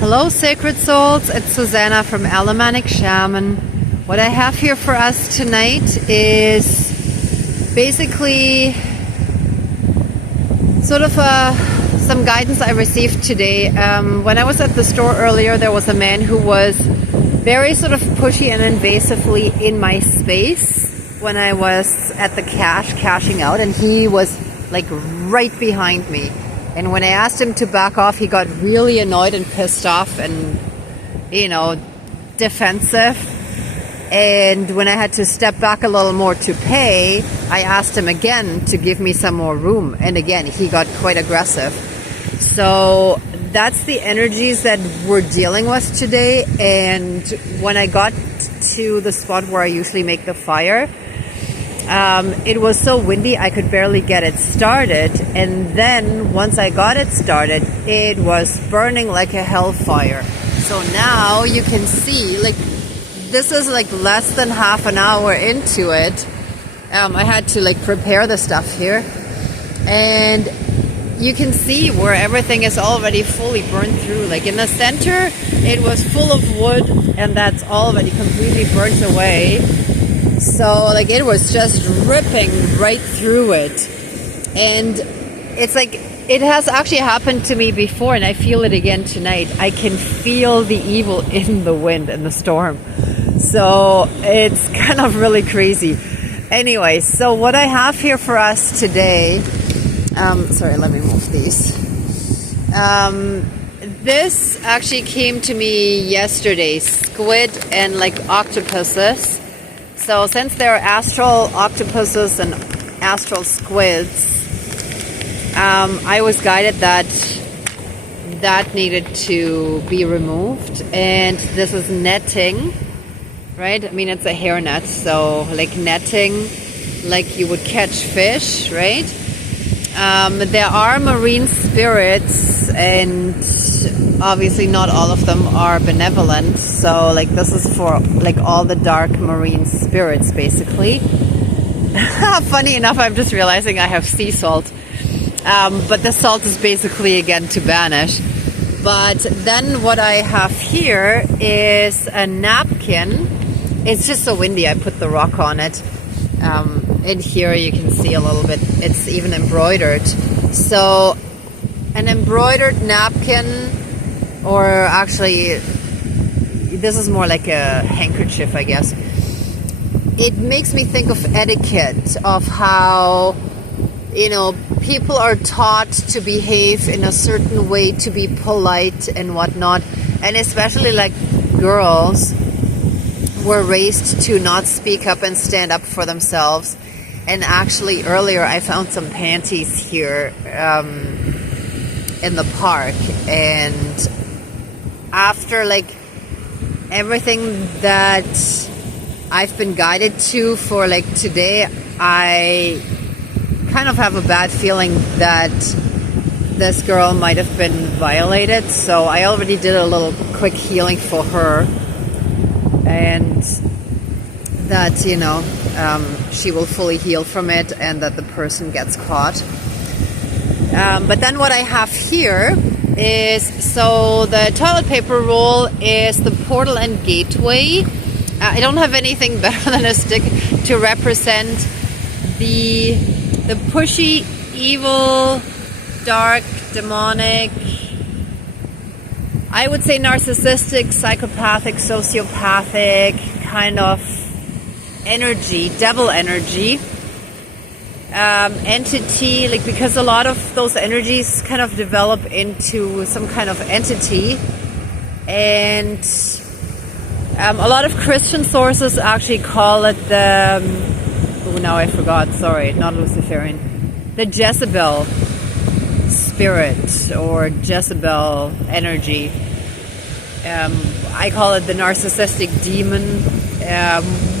Hello, Sacred Souls. It's Susanna from Alamanic Shaman. What I have here for us tonight is basically sort of some guidance I received today. When I was at the store earlier, there was a man who was very sort of pushy and invasively in my space when I was at the cashing out, and he was like right behind me. And when I asked him to back off, he got really annoyed and pissed off and, defensive. And when I had to step back a little more to pay, I asked him again to give me some more room. And again, he got quite aggressive. So that's the energies that we're dealing with today. And when I got to the spot where I usually make the fire, it was so windy I could barely get it started, and then once I got it started, it was burning like a hellfire. So now you can see, this is less than half an hour into it. I had to prepare the stuff here, and you can see where everything is already fully burned through. In the center, it was full of wood, and that's already completely burnt away. So it was just ripping right through it. And it's it has actually happened to me before, and I feel it again tonight. I can feel the evil in the wind and the storm. So it's kind of really crazy. Anyway, so what I have here for us today, sorry, let me move these. This actually came to me yesterday, squid and octopuses. So since there are astral octopuses and astral squids, I was guided that needed to be removed. And this is netting, right? I mean, it's a hairnet, so netting, you would catch fish, right? There are marine spirits, and obviously not all of them are benevolent. So this is for all the dark marine spirits, basically. Funny enough, I'm just realizing I have sea salt. But the salt is basically, again, to banish. But then what I have here is a napkin. It's just so windy, I put the rock on it. In here you can see a little bit, it's even embroidered. So an embroidered napkin, or actually this is more like a handkerchief, I guess. It makes me think of etiquette, of how people are taught to behave in a certain way, to be polite and whatnot, and especially girls were raised to not speak up and stand up for themselves. And actually earlier I found some panties here in the park, and after everything that I've been guided to for today, I kind of have a bad feeling that this girl might have been violated. So I already did a little quick healing for her, and that she will fully heal from it, and that the person gets caught. But then what I have here is, so the toilet paper roll is the portal and gateway. I don't have anything better than a stick to represent the pushy, evil, dark, demonic, I would say narcissistic, psychopathic, sociopathic kind of energy, devil energy, entity, because a lot of those energies kind of develop into some kind of entity. And a lot of Christian sources actually call it now I forgot, sorry, not Luciferian, the Jezebel spirit, or Jezebel energy. I call it the narcissistic demon,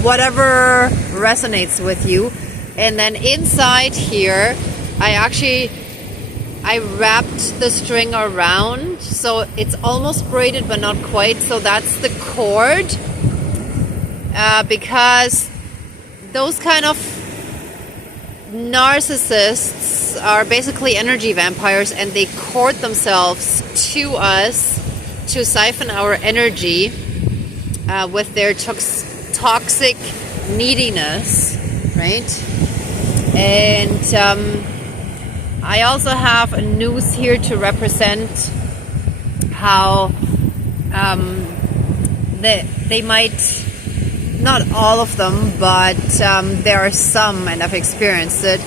whatever resonates with you. And then inside here, I wrapped the string around, so it's almost braided but not quite. So that's the cord, because those kind of narcissists are basically energy vampires, and they court themselves to us to siphon our energy with their toxic neediness, right? And I also have a noose here to represent how they might, not all of them, but there are some, and I've experienced it,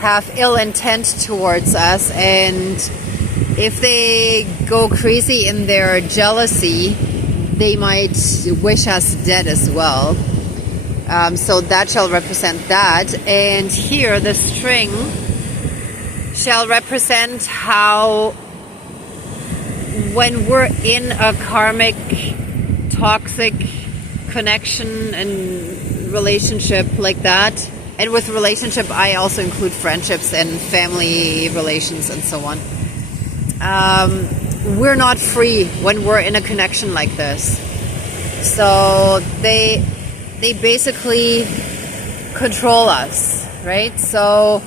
have ill intent towards us, and if they go crazy in their jealousy, they might wish us dead as well. So that shall represent that. And here the string shall represent how when we're in a karmic, toxic connection and relationship like that, and with relationship I also include friendships and family relations and so on, we're not free when we're in a connection like this. So they basically control us, right? So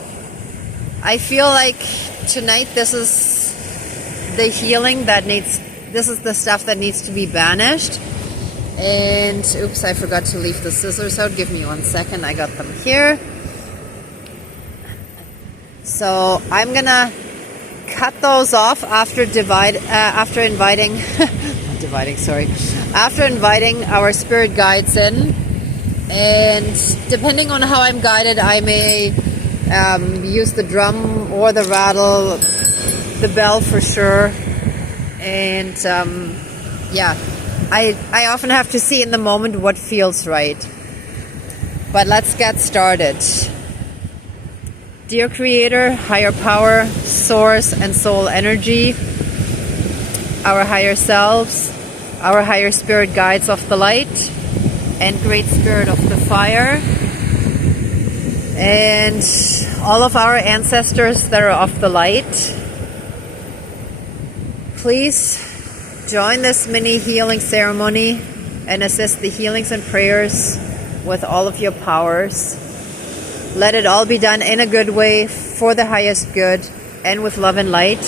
I feel like tonight this is the healing that needs, this is the stuff that needs to be banished. And oops, I forgot to leave the scissors out. Give me 1 second. I got them here. So I'm gonna cut those off after inviting our spirit guides in. And depending on how I'm guided, I may use the drum or the rattle, the bell for sure. And yeah, I often have to see in the moment what feels right. But let's get started. Dear Creator, higher power, source and soul energy, our higher selves, our higher spirit guides of the light, and great spirit of the fire, and all of our ancestors that are of the light, please join this mini healing ceremony and assist the healings and prayers with all of your powers. Let it all be done in a good way for the highest good and with love and light,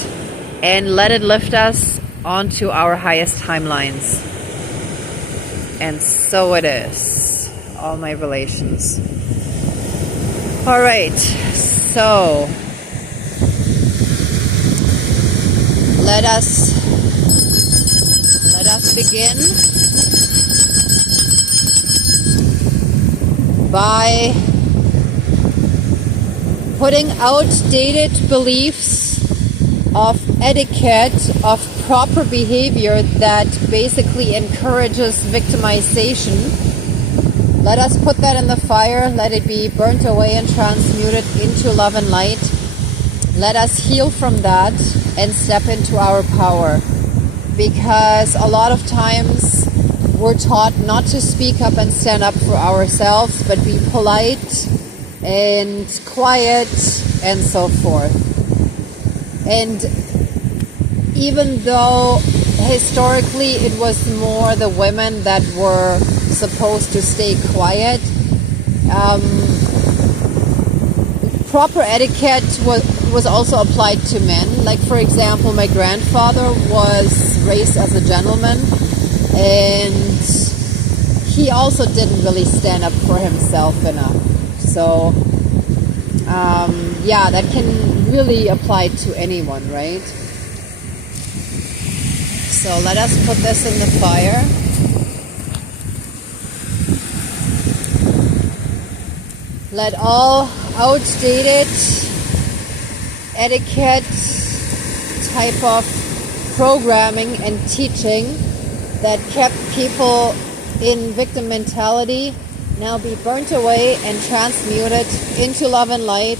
and let it lift us onto our highest timelines. And so it is. All my relations. All right. So let us begin by putting outdated beliefs of etiquette, of proper behavior that basically encourages victimization. Let us put that in the fire, let it be burnt away and transmuted into love and light. Let us heal from that and step into our power. Because a lot of times we're taught not to speak up and stand up for ourselves, but be polite and quiet and so forth. And even though historically it was more the women that were supposed to stay quiet, proper etiquette was also applied to men. Like, for example, my grandfather was raised as a gentleman, and he also didn't really stand up for himself enough. So yeah, that can really apply to anyone, right? So let us put this in the fire. Let all outdated etiquette type of programming and teaching that kept people in victim mentality now be burnt away and transmuted into love and light.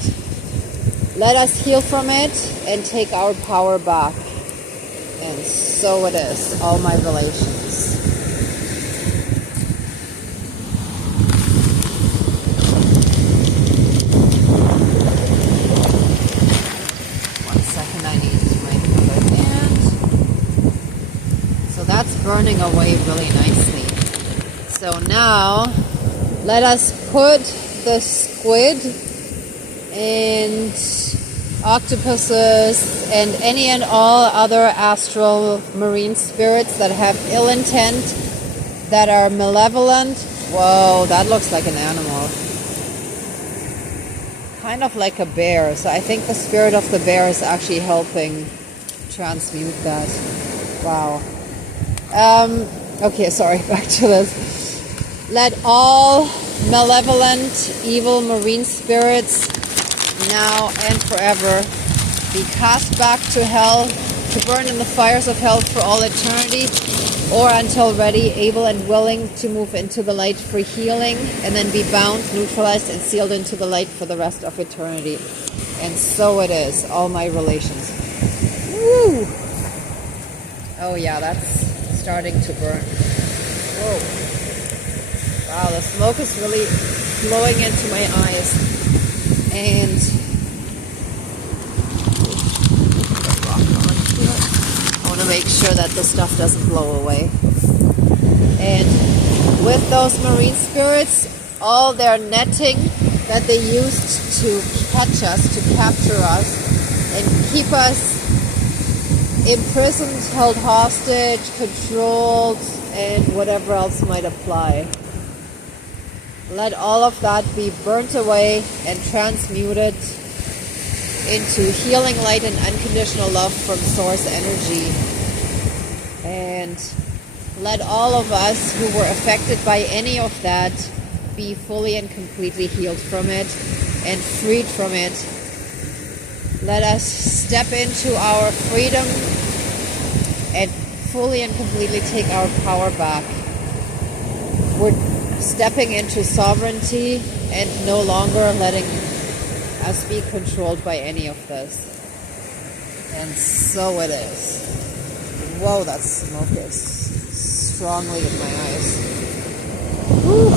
Let us heal from it and take our power back. And so it is, all my relations. One second, I need my other hand. So that's burning away really nicely. So now, let us put the squid and octopuses, and any and all other astral marine spirits that have ill intent, that are malevolent. Whoa, that looks like an animal. Kind of like a bear. So I think the spirit of the bear is actually helping transmute that. Wow. Okay, sorry, back to this. Let all malevolent, evil marine spirits now and forever be cast back to hell, to burn in the fires of hell for all eternity, or until ready, able and willing to move into the light for healing, and then be bound, neutralized, and sealed into the light for the rest of eternity. And so it is, all my relations. Woo! Oh yeah, that's starting to burn. Whoa. Wow, the smoke is really blowing into my eyes. And I want to make sure that the stuff doesn't blow away. And with those marine spirits, all their netting that they used to catch us, to capture us, and keep us imprisoned, held hostage, controlled, and whatever else might apply. Let all of that be burnt away and transmuted into healing light and unconditional love from source energy. And let all of us who were affected by any of that be fully and completely healed from it and freed from it. Let us step into our freedom and fully and completely take our power back. We're stepping into sovereignty and no longer letting us be controlled by any of this. And so it is. Whoa, that smoke is strongly in my eyes. Whew.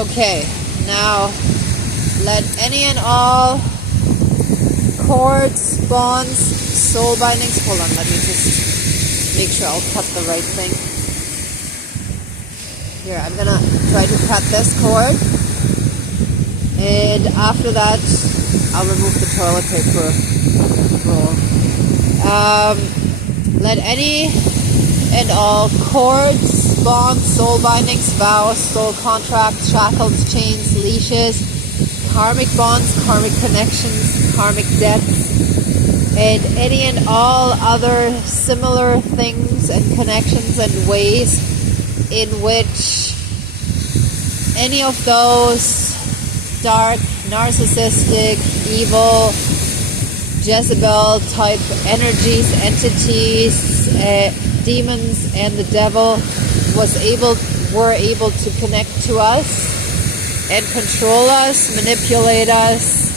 Okay, now let any and all cords, bonds, soul bindings. Hold on, let me just make sure I'll cut the right thing. Here, I'm gonna try to cut this cord. And after that, I'll remove the toilet paper roll. Let any and all cords, bonds, soul bindings, vows, soul contracts, shackles, chains, leashes, karmic bonds, karmic connections, karmic debts, and any and all other similar things and connections and ways in which any of those dark, narcissistic, evil, Jezebel type energies, entities, demons, and the devil were able to connect to us and control us, manipulate us.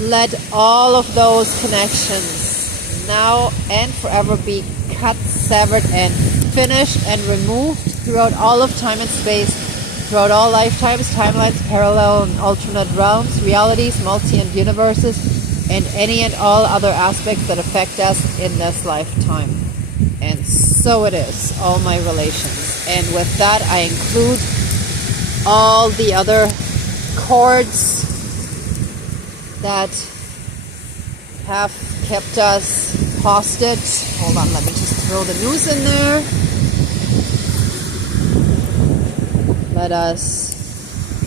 Let all of those connections now and forever be cut, severed, and finished and removed throughout all of time and space, throughout all lifetimes, timelines, parallel and alternate realms, realities, multi and universes, and any and all other aspects that affect us in this lifetime. And so it is, all my relations. And with that, I include all the other cords that have kept us hostage. Hold on, let me just throw the noose in there. Let us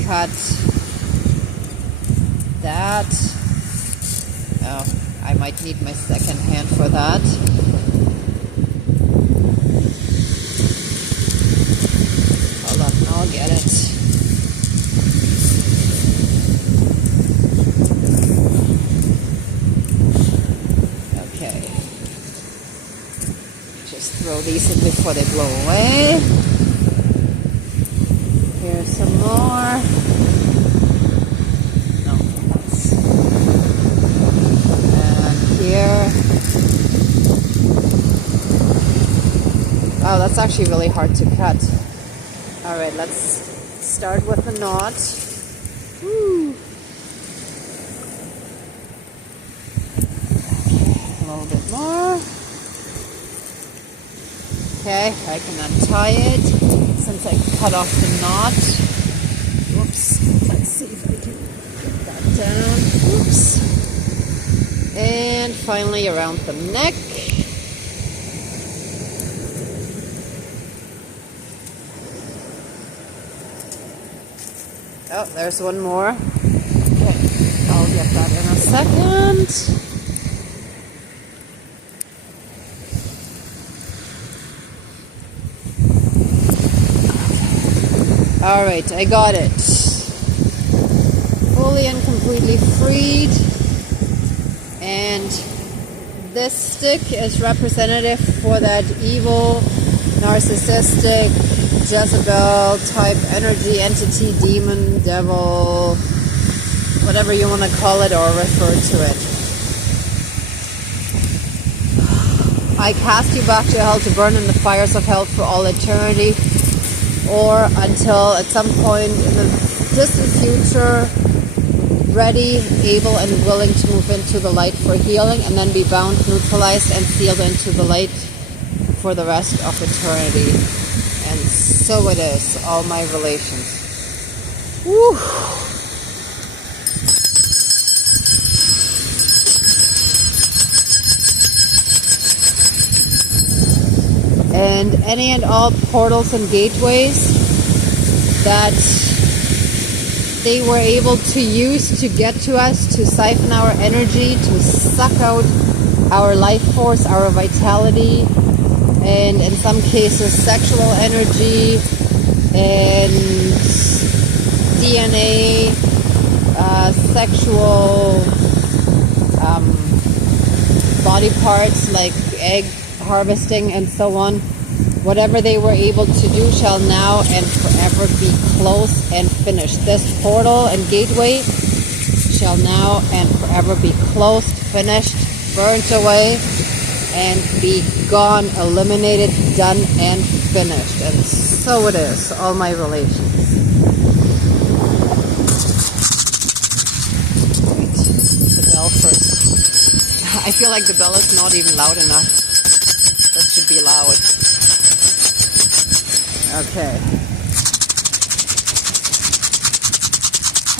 cut that. Oh, I might need my second hand for that. Hold on, I'll get it. Okay. Just throw these in before they blow away. Here's some more. No, that's... And here. Oh, that's actually really hard to cut. Alright, let's start with the knot. Woo. Okay, a little bit more. Okay, I can untie it since I cut off the knot. Whoops, let's see. see if I can get that down. Oops. And finally around the neck. Oh, there's one more. Okay, I'll get that in a second. Alright, I got it. Fully and completely freed. And this stick is representative for that evil, narcissistic, Jezebel type energy, entity, demon, devil, whatever you want to call it or refer to it. I cast you back to hell to burn in the fires of hell for all eternity, or until at some point in the distant future, ready, able, and willing to move into the light for healing, and then be bound, neutralized, and sealed into the light for the rest of eternity. And so it is, all my relations. Woo! And any and all portals and gateways that they were able to use to get to us, to siphon our energy, to suck out our life force, our vitality, and in some cases sexual energy and DNA, sexual body parts like egg harvesting and so on. Whatever they were able to do shall now and forever be closed and finished. This portal and gateway shall now and forever be closed, finished, burnt away, and be gone, eliminated, done, and finished. And so it is, all my relations. Wait, the bell first. I feel like the bell is not even loud enough. That should be loud. Okay.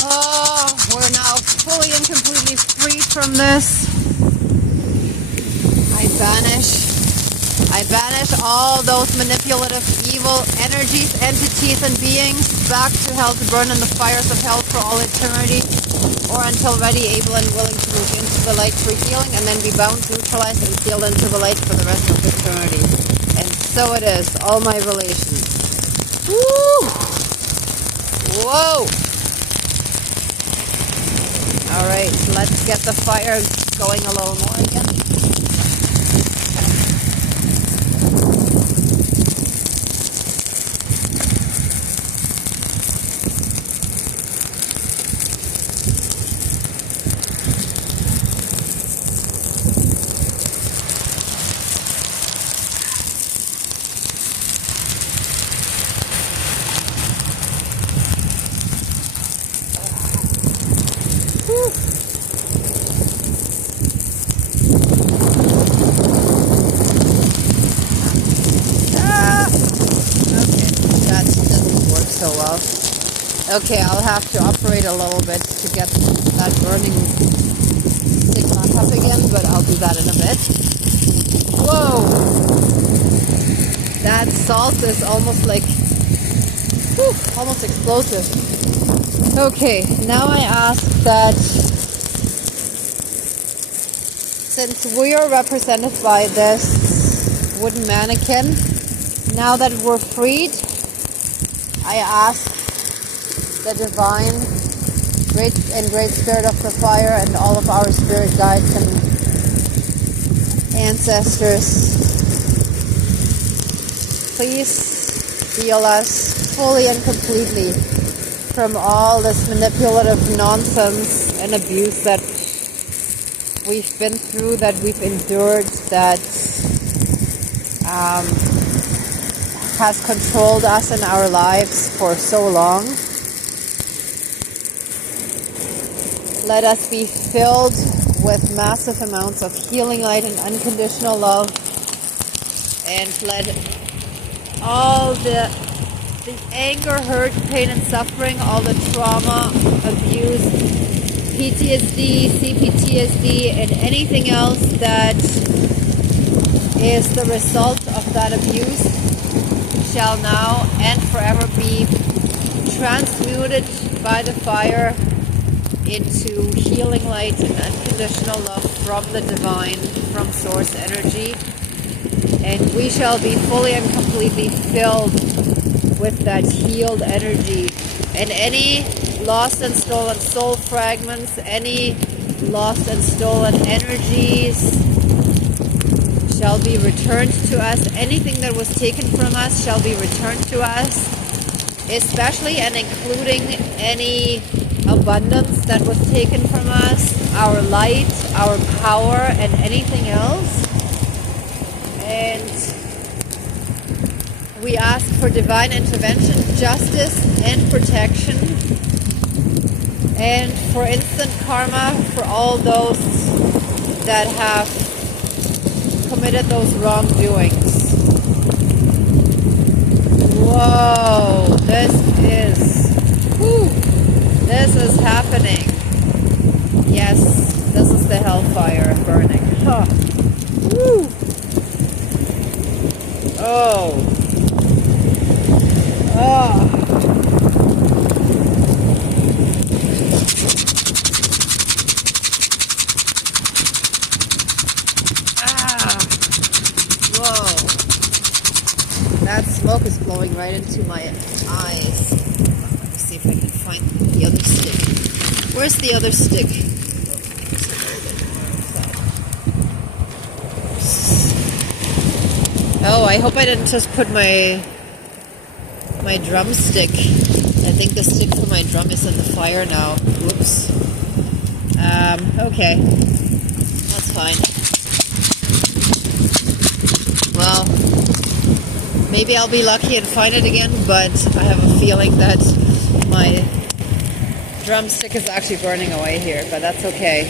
Oh, we're now fully and completely free from this. I banish all those manipulative, evil energies, entities, and beings back to hell to burn in the fires of hell for all eternity, or until ready, able, and willing to move into the light for healing, and then be bound, neutralized, and sealed into the light for the rest of eternity. And so it is, all my relations. Woo! Whoa! Alright, let's get the fire going a little more again. Okay, I'll have to operate a little bit to get that burning stick back up again, but I'll do that in a bit. Whoa! That salt is almost like, almost explosive. Okay, now I ask that, since we are represented by this wooden mannequin, now that we're freed, I ask the divine, great spirit of the fire and all of our spirit guides and ancestors, please heal us fully and completely from all this manipulative nonsense and abuse that we've been through, that we've endured, that has controlled us in our lives for so long. Let us be filled with massive amounts of healing light and unconditional love, and let all the the anger, hurt, pain, and suffering, all the trauma, abuse, PTSD, CPTSD, and anything else that is the result of that abuse shall now and forever be transmuted by the fire into healing light and unconditional love from the divine, from source energy. And we shall be fully and completely filled with that healed energy. And any lost and stolen soul fragments, any lost and stolen energies shall be returned to us. Anything that was taken from us shall be returned to us, especially and including any abundance that was taken from us, our light, our power, and anything else. And we ask for divine intervention, justice, and protection, and for instant karma for all those that have committed those wrongdoings. Whoa, this is happening. Yes, this is the hellfire burning. Huh. Woo. Oh. Oh. That smoke is blowing right into my eyes. Let me see if I can find the other stick. Where's the other stick? Oh, I hope I didn't just put my drumstick. I think the stick for my drum is in the fire now. Whoops. Okay. That's fine. Well, maybe I'll be lucky and find it again, but I have a feeling that my drumstick is actually burning away here, but that's okay.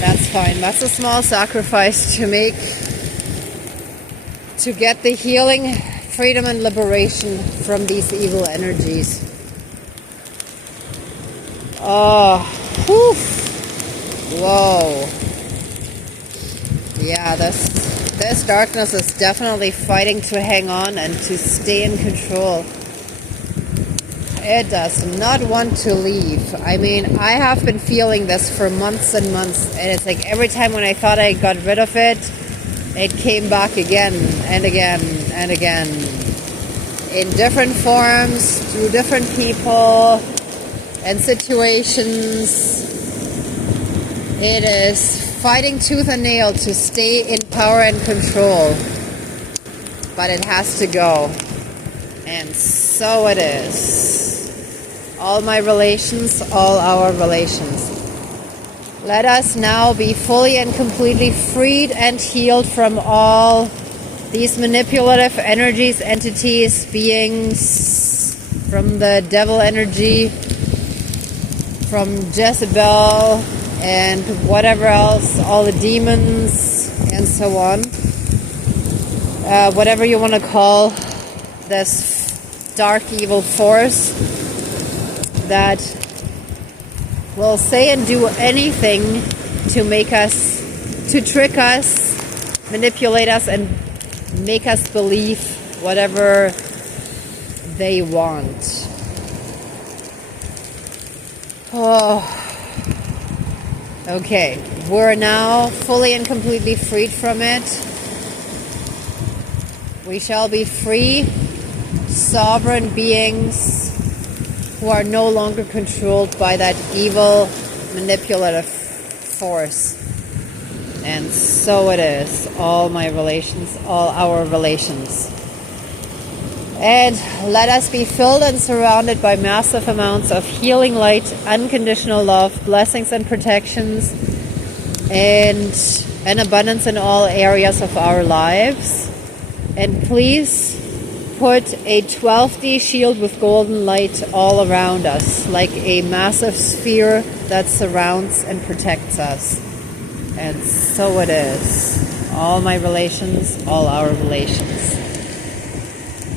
That's fine. That's a small sacrifice to make to get the healing, freedom, and liberation from these evil energies. Oh, whew. Whoa. Yeah, this darkness is definitely fighting to hang on and to stay in control. It does not want to leave. I mean, I have been feeling this for months and months, and it's like every time when I thought I got rid of it, it came back again and again and again. In different forms, through different people and situations. It is fighting tooth and nail to stay in power and control. But it has to go. And so it is. All my relations, all our relations. Let us now be fully and completely freed and healed from all these manipulative energies, entities, beings, from the devil energy, from Jezebel, and whatever else, all the demons, and so on. Whatever you want to call this dark evil force that will say and do anything to make us, to trick us, manipulate us, and make us believe whatever they want. Oh, okay. We're now fully and completely freed from it. We shall be free, sovereign beings who are no longer controlled by that evil, manipulative force. And so it is. All my relations, all our relations. And let us be filled and surrounded by massive amounts of healing light, unconditional love, blessings and protections, and an abundance in all areas of our lives. And please put a 12D shield with golden light all around us, like a massive sphere that surrounds and protects us. And so it is. All my relations, all our relations.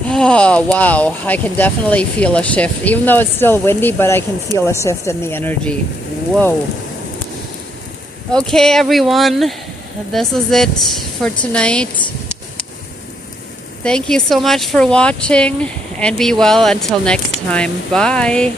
Oh, wow. I can definitely feel a shift. Even though it's still windy, but I can feel a shift in the energy. Whoa. Okay, everyone. This is it for tonight. Thank you so much for watching, and be well until next time. Bye.